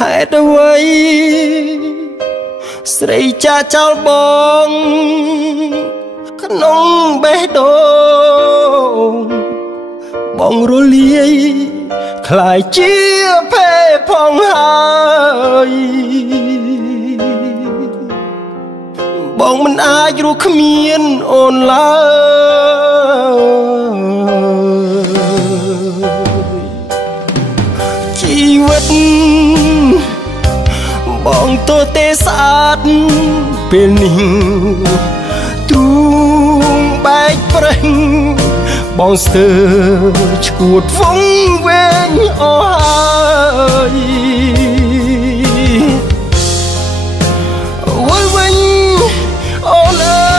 ហេតុអ្វីស្រីចាចោលបងក្នុងបេះដូងបងរលាយคล้ายជាភេផងហើយបងមិនអាចរស់គ្មានអូនឡើយជីវិតបងទោះទេស្អាតពេលនេះទ្រូងបែកប្រេះបងស្ទើរឈួតវងវែងអស់ហើយវល់វិញអូនអើ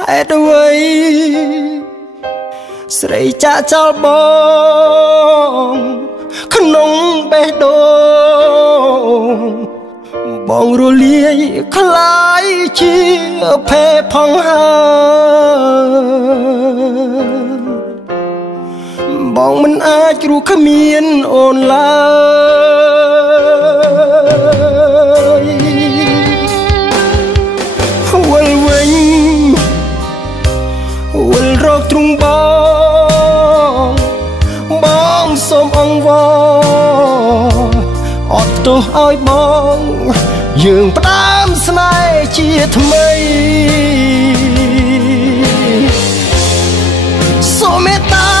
ហេតុអ្វីស្រីចាចោលបងក្នុងបេះដូងបងរលាយคล้ายជាភេផងហើយបងមិនអាចរស់គ្មានអូនឡើយវល់វិញវិលរកទ្រង់បងសូមអង្វរអត់ទោសឲ្យបងយើងផ្ដើមស្នេហ៍ជាថ្មីសូមមេត្តា